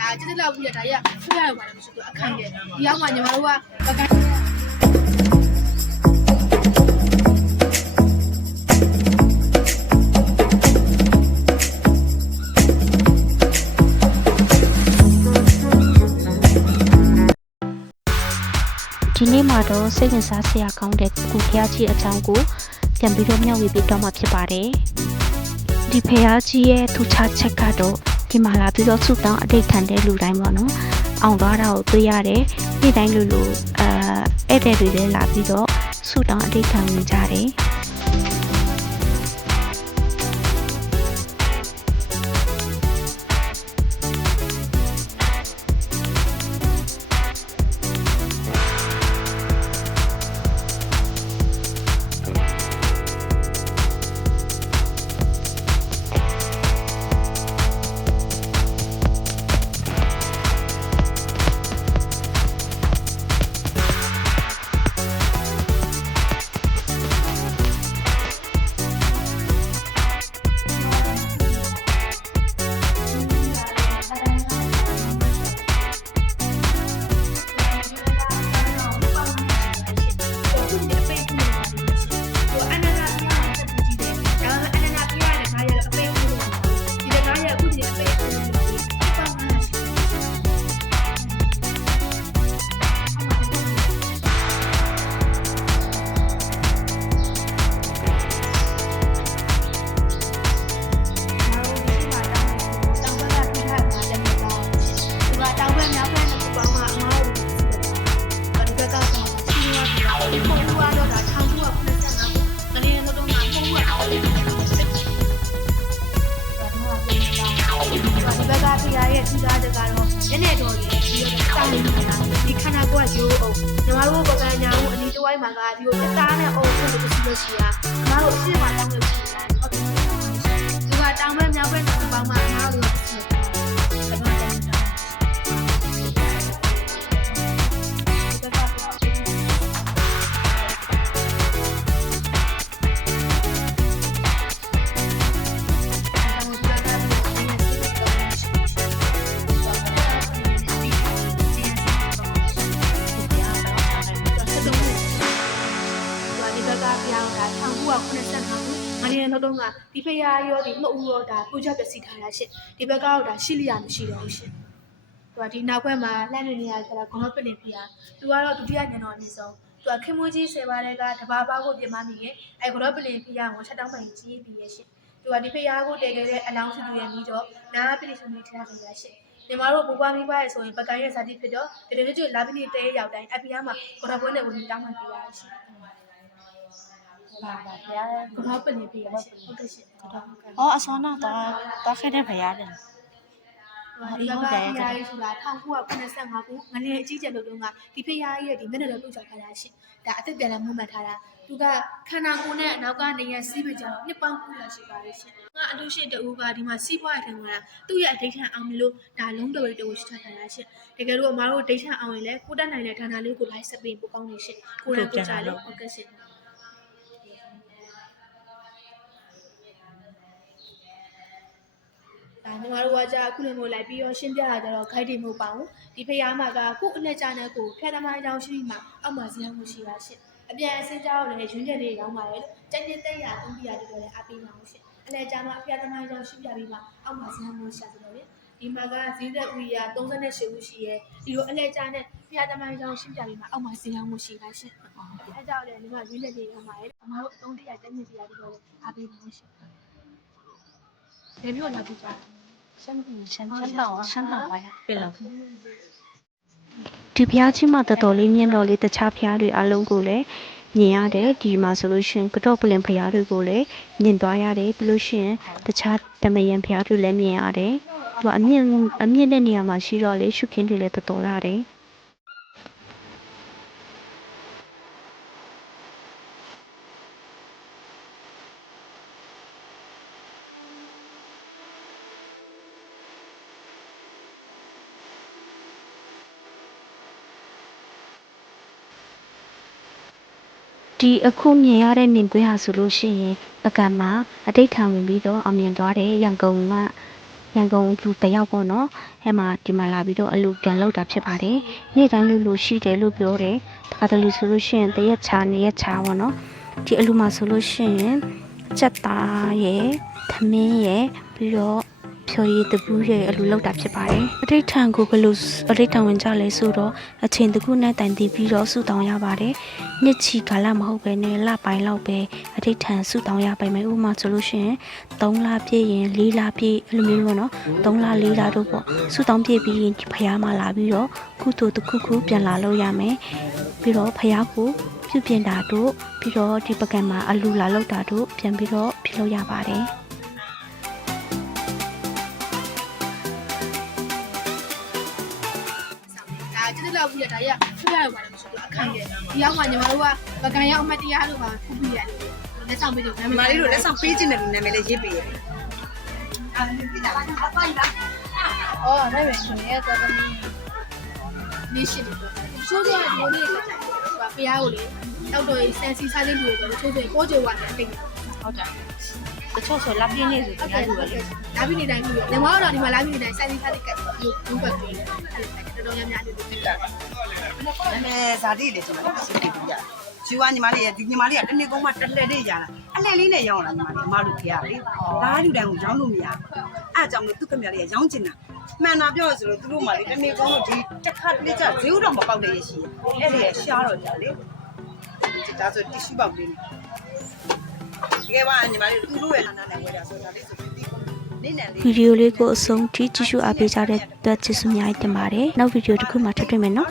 ဒါကျတဲ့လောက်ပြီးတော့ဒါရဖျက်ရပါတယ်မရှိသူအခန့်တယ်ဒီရောက်မှညီမတို့ကပကံဒီနေ့မှာတော့စိတ်ဝင်စားစရာကောင်းတဲ့ကုဖျားကြီးအကြောင်းကိုပြန်ပြီးတော့မျှဝေပေးတော့မှာဖြစ်ပါတယ်။ဒီဖျားကြီးရဲ့ထူးခြားချက်ကတော့ဒီမှာလာပြီးတော့ဆုတောင်းအတိတ်ခံတဲ့လူတိုင်းပေါ့နော်။အောင်သွားတာကိုတွေ့ရတယ်။နေ့တိုင်းလိုလိုဧည့်သည်တွေလည်းလာပြီးတော့ဆုတောင်းအတိတ်ခံနေကြတယ်။ဒီခန္ဓာကိုယ်ကရိုးအောင်ညီမတို့ပကံညာကိုအနီးတစ်ဝိုင်းမှာကဒီကိုပြတားနဲ့အောင်ဆက်လို့ရှိလို့ရှိတာညီမတို့အရှိမတောင်းလို့ရှိတာဟုတ်တယ်ဒီကတောင်းမဲ့မြောက်ဘက်ပေါင်းမှာညီမတို့တော့ကဒီဖရာရောဒီမဟုတ်ရောဒါပူချက်ပစီထားတာရှင့်ဒီဘက်ကတော့ဒါရှိလျာမရှိတော့ဘူးရှင့်သူကဒီနောက်ဘက်မှာလှမ်းနေရကြတာခေါင်းပလင်ဖရာသူကတော့ဒုတိယညံတော်အနည်းဆုံးသူကခင်မွေးကြီး10ပါးတဲ့ကတဘာဘာကိုပြင်မမိရဲ့အဲခေါင်းပလင်ဖရာကိုချက်တောင်းပိုင်ကြီးပြီးရဲ့ရှင့်သူကဒီဖရာကိုတည်ခဲ့တဲ့အလောင်းစုရဲ့ပြီးတော့နားပိလိစုနေထားကြရရှင့်ညီမတို့ဘူပွားမိပါရဲ့ဆိုရင်ပကံရဲ့ဇာတိဖြစ်တော့ဒီလိုကျွလာပိလိတဲရောက်တိုင်းအဖရာမှာခေါင်းပွဲနဲ့ဝင်တောင်းမှပြရရှင့်ပါပါဘုရားလည်း ခေါင်းပလင်ဖရာရှင့်ဟုတ်ကဲ့ရှင့်အစောနာတော့ခဲ့တဲ့ဘုရားတယ်ဒီကဖရာကြီးဆိုတာ1985ခုငနေအကြီးကျယ်လို့တုန်းကဒီဖရာကြီးရဲ့ဒီမျက်နှာတော်ပြုတ်ချထားတာရှင့်ဒါအသက်ပြန်လည်းမွတ်မှတ်ထားတာသူကခန္ဓာကိုယ်နဲ့အနောက်ကနေရစီးပြကြတော့နှစ်ပေါင်း900ရှိပါလိမ့်ရှင့်ငါအလူရှိတူကဒီမှာစီးပွားရထိုင်လာသူ့ရဲ့အဋ္ဌံအောင်မလို့ဒါလုံးတော်တူရှိထားတာရှင့်တကယ်လို့အမားတို့ဒိဋ္ဌံအောင်ရင်လည်းကိုတက်နိုင်တဲ့ဌာနလေးကိုလိုက်ဆက်ပေးပို့ကောင်းနေရှင့်ကိုရကိုကြလေဟုတ်ကဲ့ရှင့်ညီမတို့ကကြာအခုလိုမျိုးလိုက်ပြီးတော့ရှင်းပြတာကြတော့ခိုက်တယ်မဟုတ်ပါဘူးဒီဖရာမကခုအလက်ကြတဲ့ကိုဖျက်သမားကြောင်းရှိမှအောက်မှာဇင်းမှုရှိပါရှင့်အပြန်အစင်းကြောင်းလည်းရွှန်းချက်လေးရောင်းပါတယ်ကြိုက်တဲ့300 300တော်လည်းအပေးပါအောင်ရှင့်အလက်ကြမှာဖျက်သမားကြောင်းရှိပြပြီးမှအောက်မှာဇင်းမှုရှာဆိုတော့လေဒီမှာကဈေးသက်ဥရာ38ဦးရှိရဲဒီလိုအလက်ကြတဲ့ဖျက်သမားကြောင်းရှင်းပြပြီးမှအောက်မှာဇင်းမှုရှိပါရှင့်အဲကြောင့်လည်းညီမရွှန်းချက်လေးရောင်းပါတယ်အမတို့300 100တော်လည်းအပေးပါအောင်ရှင့်ဘယ်မျိုးလာကြည့်ကြရှမ်းတော်ပါရပြီလားဒီဖျားကြီးမှာတော်တော်လေးမြင်တော်လေးတခြားဖျားတွေအလုံးကိုလည်းမြင်ရတယ်ဒီမှာဆိုလို့ရှိရင်ကတော့ပလင်ဖျားတွေကိုလည်းမြင်သွားရတယ်ပြီးလို့ရှိရင်တခြားတမယံဖျားတွေလည်းမြင်ရတယ်သူကအမြင့်တဲ့နေရာမှာရှိတော့လေရှုခင်းတွေလည်းတော်တော်ရတယ် ဒီအခုမြင်ရတဲ့မြင်ကွင်းဟာဆိုလို့ရှိရင်ပကံမှာအတိတ်ခံဝင်ပြီးတော့အောင်မြင်သွားတယ်ရန်ကုန်က ရန်ကုန်လူတယောက်ပေါ့နော်အဲ့မှာဒီမှာလာပြီးတော့အလူကန်လောက်တာဖြစ်ပါတယ်နေ့တိုင်းလူရှိတယ်လို့ပြောတယ်တခါတလေဆိုလို့ရှိရင်တရက်ချာနေရက်ချာပေါ့နော်ဒီအလူမှာဆိုလို့ရှိရင်ကြက်သားရယ်သမင်းရယ်ပြီးတော့ဖြိုရည်တပူးရယ်အလူလောက်တာဖြစ်ပါတယ်အဋိဌံကိုဘယ်လိုအဋိဌံဝင်ကြလဲဆိုတော့အချိန်တခုနဲ့တိုင်တည်ပြီးတော့ဆူတောင်းရပါတယ်နှစ်ချီကာလမဟုတ်ပဲနဲ့လပိုင်းလောက်ပဲအဋိဌံဆူတောင်းရပါမယ်ဥပမာဆိုလို့ရှိရင်3လပြည့်ရင်4လပြည့်အဲ့လိုမျိုးပေါ့နော်3လ4လတို့ပေါ့ဆူတောင်းပြည့်ပြီးရင်ဖះမှာလာပြီးတော့ကုသိုလ်တစ်ခုခုပြန်လာလို့ရမယ်ပြီးတော့ဖះကိုပြုပြင်တာတို့ပြီးတော့ဒီပကံမှာအလူလာလောက်တာတို့ပြန်ပြီးတော့ပြုလုပ်ရပါတယ်ဒါကျတဲ့လောက်ပြီးတော့ဒါရဖျက်ရပါတယ်ဆိုတော့အခန့်တယ်ဒီရောက်မှညီမတို့ကပကံရောက်အမှတ်တရားလို့ပါဖူးပြီးရတယ်လက်ဆောင်ပေးတယ်နာမည် မာလေးတို့လက်ဆောင်ပေးခြင်းနဲ့နာမည်လေးရေးပေးရတယ် အော်ဒါပဲဆိုရင်တော့နေရှိတယ်ဆိုတော့ဒီလိုလေးဖျားကိုလေတောက်တော်ရေးစန်စီစားလေးလူတွေတော့ချိုးချိုးပိုးကြွယ်ဝါတယ်တိတ်ဟုတ်တယ် တချို့ဆိုလက်ပြင်းနေဆိုကြတယ်လို့လေ လာပြီးနေတိုင်းပြီးတော့ညီမတို့တော့ဒီမှာလာပြီးနေတိုင်းစန်စီစားလေးကတ်ဘူးဘက်ပြီးတယ်တော်တော်များများနေတယ် နာမည်ဇာတိလေကျွန်တော်ရှင်းပြပြရယူကညီမလေးဒီညီမလေးကတနေ့ကုန်းမှတက်လက်လေးရတာအလှလေးနဲ့ရောင်းလာညီမလေးအမတို့ဖေရလေဒါလူတိုင်းကိုရောင်းလို့မရအဲ့အကြောင်းလို့သူ့ကမြလေးကရောင်းချင်တာမှန်တာပြောရဆိုလို့သူတို့မှလေတနေ့ကုန်းလို့ဒီတစ်ခါတလေကျဈေးဥတော်မပေါက်တဲ့ရရှိရအဲ့ဒီရရှားတော့ကြလေဒါဆိုတီရှူပေါက်လေးတကယ်ပါညီမလေးသူတို့ရဲ့နာနာနဲ့ဝယ်တာဆိုတာလေးဆိုပြီးနေနေလေး ဗီဒီယိုလေးကိုအဆုံးထိကြည့်ရှုအားပေးကြတဲ့အတွက်ကျေးဇူးများတင်ပါတယ်နောက်ဗီဒီယိုတစ်ခုမှထပ်တွေ့မယ်နော်